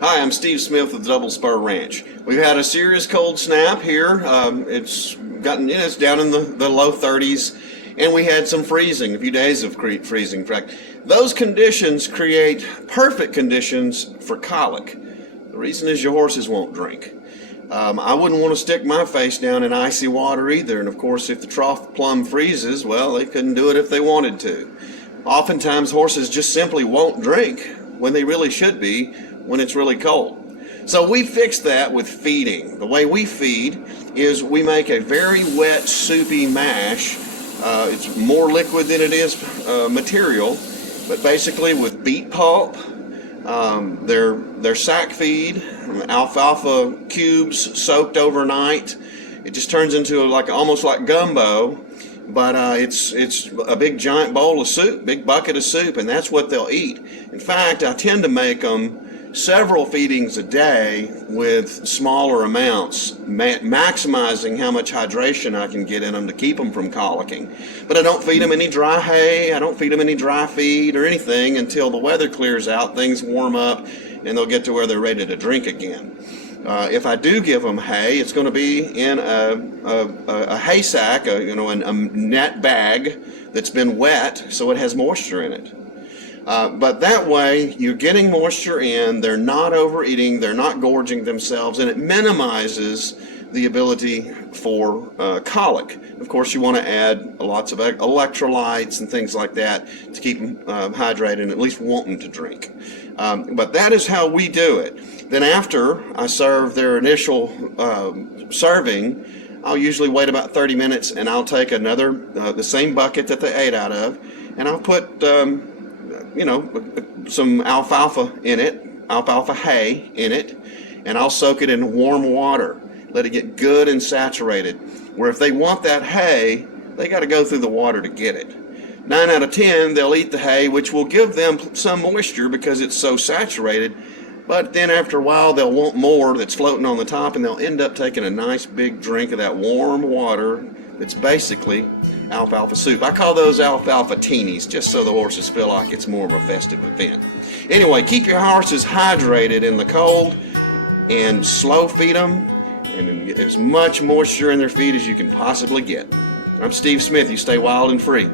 Hi, I'm Steve Smith with Double Spur Ranch. We've had a serious cold snap here. It's down in the low 30s, and we had some freezing, a few days of freezing. In fact, those conditions create perfect conditions for colic. The reason is your horses won't drink. I wouldn't want to stick my face down in icy water either, and of course if the trough plumb freezes, well, they couldn't do it if they wanted to. Oftentimes horses just simply won't drink when they really should be when it's really cold. So we fixed that with feeding. The way we feed is we make a very wet, soupy mash. It's more liquid than it is material, but basically with beet pulp, their sack feed, alfalfa cubes soaked overnight. It just turns into almost like gumbo, but it's a big giant bowl of soup, big bucket of soup, and that's what they'll eat. In fact, I tend to make them several feedings a day with smaller amounts, maximizing how much hydration I can get in them to keep them from colicking. But I don't feed them any dry hay, I don't feed them any dry feed or anything until the weather clears out, things warm up, and they'll get to where they're ready to drink again. If I do give them hay, it's going to be in a hay sack, a net bag that's been wet so it has moisture in it. But that way, you're getting moisture in, they're not overeating, they're not gorging themselves, and it minimizes the ability for colic. Of course, you want to add lots of electrolytes and things like that to keep them hydrated and at least wanting to drink. But that is how we do it. Then after I serve their initial serving, I'll usually wait about 30 minutes and I'll take the same bucket that they ate out of, and I'll put some alfalfa in it, alfalfa hay in it, and I'll soak it in warm water. Let it get good and saturated. Where if they want that hay, they got to go through the water to get it. 9 out of 10, they'll eat the hay, which will give them some moisture because it's so saturated. But then after a while, they'll want more that's floating on the top, and they'll end up taking a nice big drink of that warm water that's basically alfalfa soup. I call those alfalfa teenies, just so the horses feel like it's more of a festive event. Anyway, keep your horses hydrated in the cold and slow feed them and get as much moisture in their feed as you can possibly get. I'm Steve Smith. You stay wild and free.